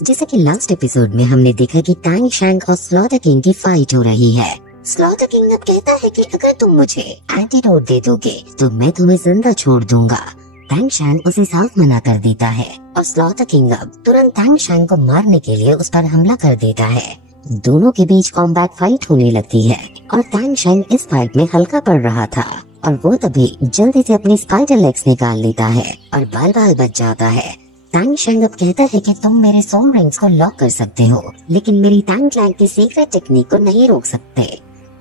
जैसे कि last episode में हमने देखा कि टैंग शैंग और स्लॉटर किंग की फाइट हो रही है। स्लॉटर किंग अब कहता है कि अगर तुम मुझे एंटीडोट दे दोगे तो मैं तुम्हें जिंदा छोड़ दूंगा। टैंग शैंग उसे साफ मना कर देता है और स्लॉटर किंग अब तुरंत टैंग शैंग को मारने के लिए उस पर हमला कर देता है। दोनों के बीच कॉम्बैट फाइट होने लगती है और टैंग शैंग इस फाइट में हल्का पड़ रहा था और वो तभी जल्दी से अपनी स्पाइडर लेग्स निकाल लेता है और बाल बाल बच जाता है। टैंग शैंग अब कहता है कि तुम मेरे सोल रिंग्स को लॉक कर सकते हो, लेकिन मेरी टैंग क्लैंग की सीक्रेट टेक्निक को नहीं रोक सकते।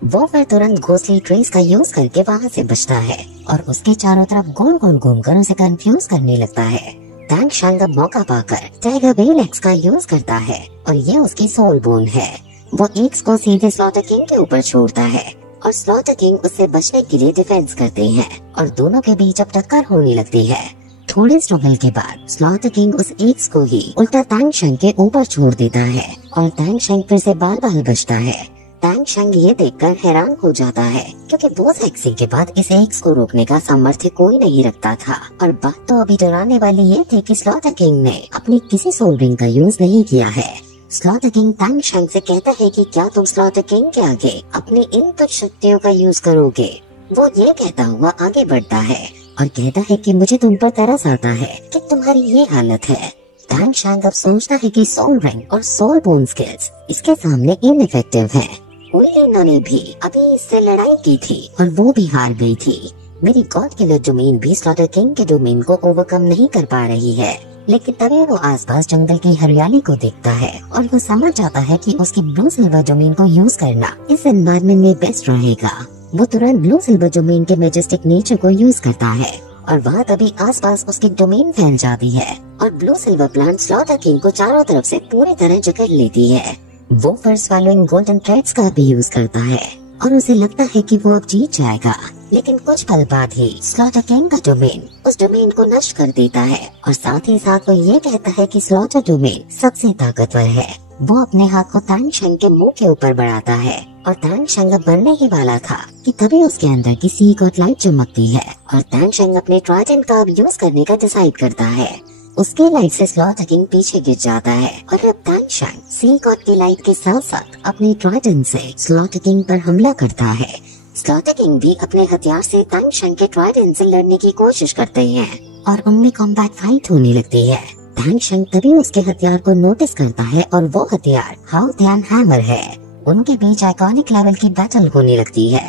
वो फिर तुरंत घोंसले ट्रेस का यूज करके वहाँ से बचता है और उसके चारों तरफ गोल गोल घूमकर उसे कंफ्यूज करने लगता है। टैंग शैंग अब मौका पाकर टाइगर बेल एक्स का यूज करता है और ये उसकी सोल बोन है। वो एक्स को सीधे स्लॉटर किंग के ऊपर छोड़ता है और स्लॉटर किंग उससे बचने के लिए डिफेंस करते हैं और दोनों के बीच अब टक्कर होने लगती है। थोड़े स्ट्रगल के बाद स्लॉटर किंग उस एक्स को ही उल्टा टैंग शैंग के ऊपर छोड़ देता है और टैंग शैंग फिर से बाल बाल बचता है। टैंग शैंग ये देखकर हैरान हो जाता है क्योंकि 2 सेक्सी के बाद इस एक्स को रोकने का सामर्थ्य कोई नहीं रखता था। और बात तो अभी डराने वाली ये थी कि स्लॉटर किंग ने अपनी किसी सोल रिंग का यूज नहीं किया है। स्लॉटर किंग टैंग शैंग से कहता है कि क्या तुम स्लॉटर किंग के आगे अपनी इन तुच्छ शक्तियों का यूज करोगे। वो ये कहता हुआ आगे बढ़ता है और कहता है कि मुझे तुम पर तरस आता है कि तुम्हारी ये हालत है। टैंग शैंग अब सोचता है कि सोल रिंग और सोल बोन स्किल्स इसके सामने इनइफेक्टिव हैं। उन्होंने भी अभी इससे लड़ाई की थी और वो भी हार गई थी। मेरी गॉड किलर डोमेन भी स्लॉटर किंग के डोमेन को ओवरकम नहीं कर पा रही है। लेकिन तभी वो आसपास जंगल की हरियाली को देखता है और वो समझ जाता है कि उसकी ब्लू सिल्वर डोमेन को यूज करना इस एनवायरनमेंट में बेस्ट रहेगा। वो तुरंत ब्लू सिल्वर डोमेन के मैजेस्टिक नेचर को यूज करता है और वहाँ तभी आसपास उसकी डोमेन फैल जाती है और blue silver plant slaughter king को चारों तरफ से पूरी तरह जकड़ लेती है। वो फर्स्ट फॉलोइंग गोल्डन थ्रेड्स का भी यूज करता है और उसे लगता है कि वो अब जीत जाएगा। लेकिन कुछ पल बाद ही स्लॉटर किंग का डोमेन उस डोमेन को नष्ट कर देता है और साथ ही साथ वो ये कहता है कि स्लॉटर डोमेन सबसे ताकतवर है। वो अपने हाथ को टैंग शैंग के मुंह के ऊपर बढ़ाता है और टैंग शैंग अब मरने ही वाला था कि तभी उसके अंदर की सीक्रेट लाइट चमकती है और टैंग शैंग अपने ट्राइडेंट का अब यूज करने का डिसाइड करता है। उसकी लाइट से स्लॉटर किंग पीछे गिर जाता है और अब टैंग शैंग सीक्रेट की लाइट के साथ साथ अपने ट्राइडेंट से स्लॉटर किंग पर हमला करता है। स्लॉटर किंग भी अपने हथियार से टैंग शैंग के ट्राइडेंट से लड़ने की कोशिश करते हैं और उनमें कॉम्बैट फाइट होने लगती है। टैंग शैंग तभी उसके हथियार को नोटिस करता है और वो हथियार हाउथियान हैमर है। उनके बीच आइकॉनिक लेवल की बैटल होने लगती है।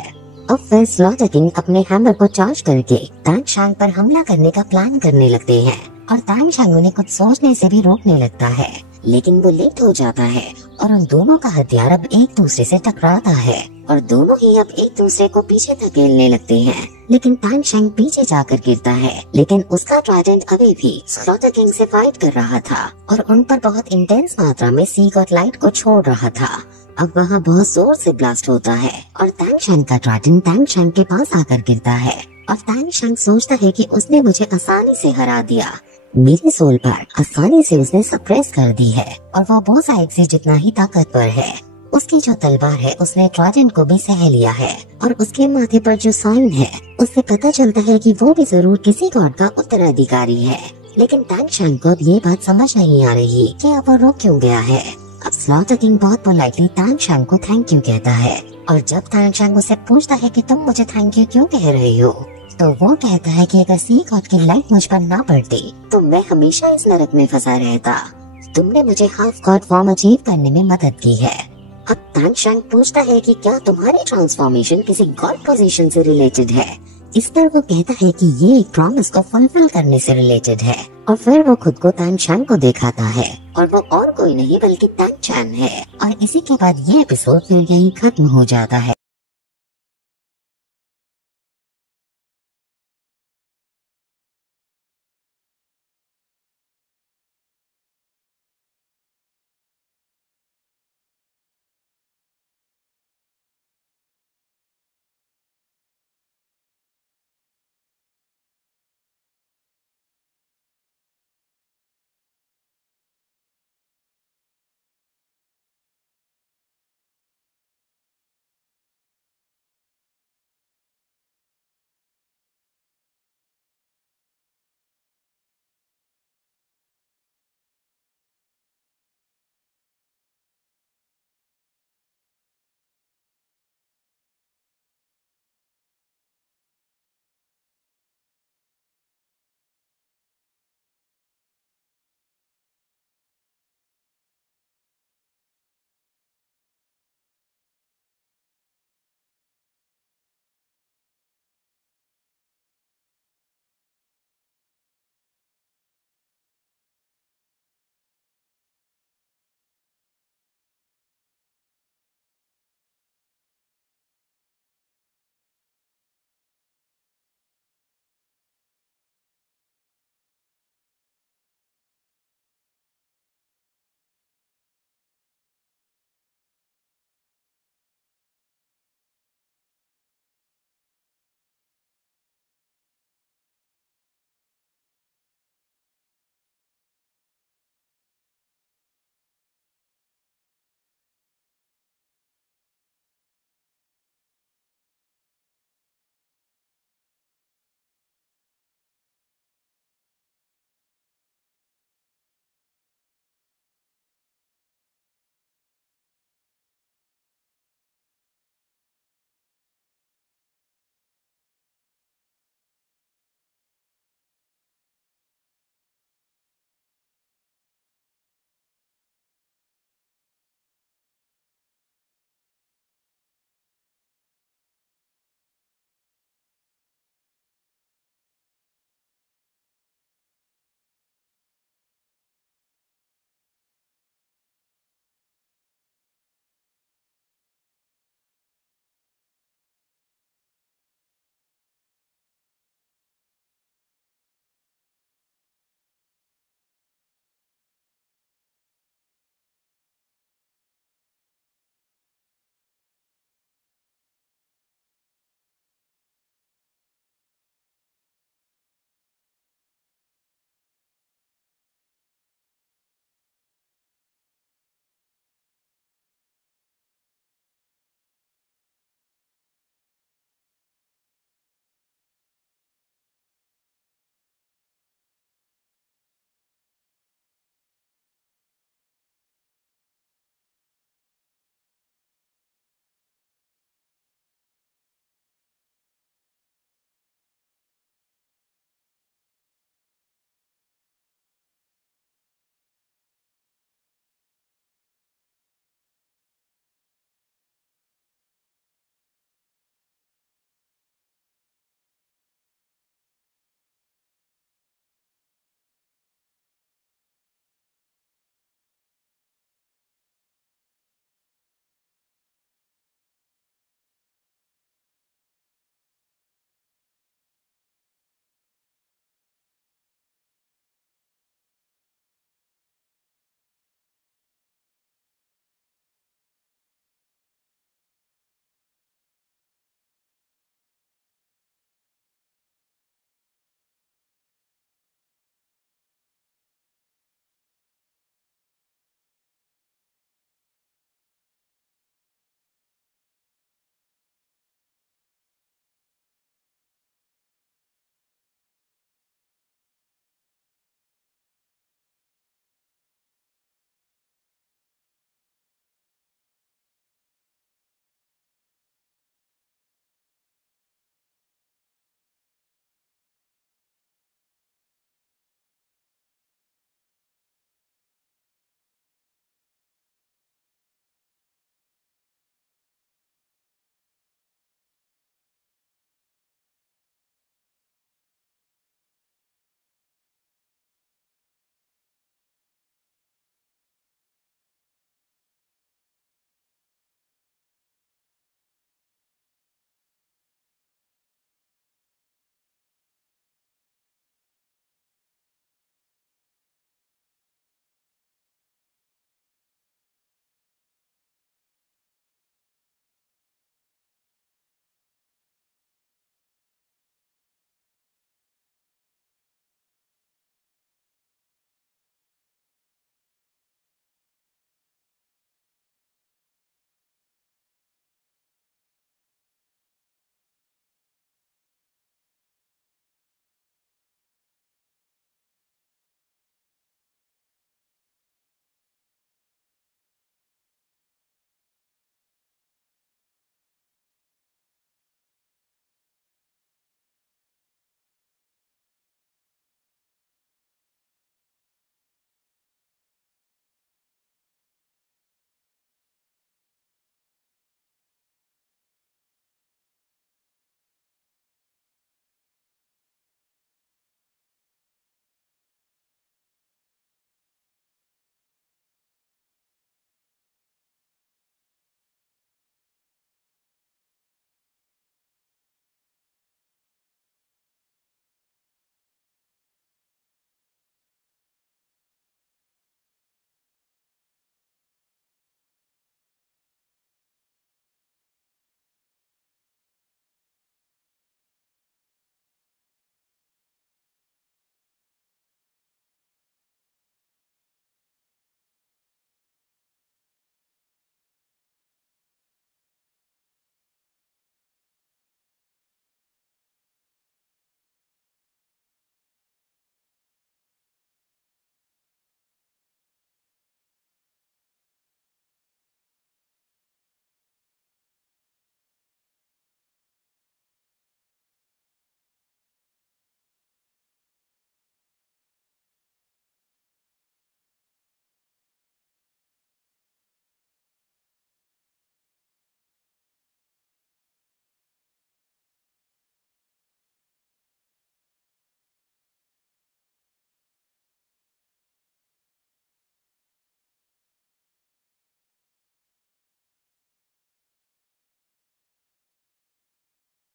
अब फिर स्लॉटर किंग अपने हैमर को चार्ज करके टैंग शैंग पर हमला करने का प्लान करने लगते हैं और टैंग शैंग उन्हें कुछ सोचने से भी रोकने लगता है, लेकिन वो लेट हो जाता है और उन दोनों का हथियार अब एक दूसरे से टकराता है और दोनों ही अब एक दूसरे को पीछे धकेलने लगते हैं। लेकिन टैंग शैंग पीछे जाकर गिरता है, लेकिन उसका ट्राइडेंट अभी भी स्लॉटर किंग से फाइट कर रहा था और उन पर बहुत इंटेंस मात्रा में सीक्रेट लाइट को छोड़ रहा था। अब वहाँ बहुत जोर से ब्लास्ट होता है और टैंग शैंग का ट्राइडेंट टैंग शैंग के पास आकर गिरता है और टैंग शैंग सोचता है कि उसने मुझे आसानी से हरा दिया। मेरी सोल पर आसानी से उसने सप्रेस कर दी है और वो बोसा एक्स से जितना ही ताकतवर है। उसकी जो तलवार है उसने ट्राइडेंट को भी सह लिया है और उसके माथे पर जो साइन है उससे पता चलता है कि वो भी जरूर किसी गॉड का उत्तराधिकारी है। लेकिन टैंग शैंग को अब ये बात समझ नहीं आ रही कि अब वो रुक क्यों गया है। अब स्लॉटर किंग बहुत पोलाइटली टैंग शैंग को थैंक यू कहता है और जब टैंग शैंग उससे पूछता है कि तुम मुझे थैंक यू क्यों कह रहे हो, तो वो कहता है कि अगर सीक्रेट की लाइट मुझ पर ना पड़ती तो मैं हमेशा इस नरक में फंसा रहता। तुमने मुझे हाफ गॉड फॉर्म अचीव करने में मदद की है। अब टैंग शैंग पूछता है कि क्या तुम्हारी ट्रांसफॉर्मेशन किसी गॉड पोजीशन से रिलेटेड है। इस पर वो कहता है कि ये एक प्रॉमिस को फुलफिल करने से रिलेटेड है और फिर वो खुद को टैंग शैंग को दिखाता है और वो और कोई नहीं बल्कि टैंग चैन है। और इसी के बाद ये एपिसोड फिर यहीं खत्म हो जाता है।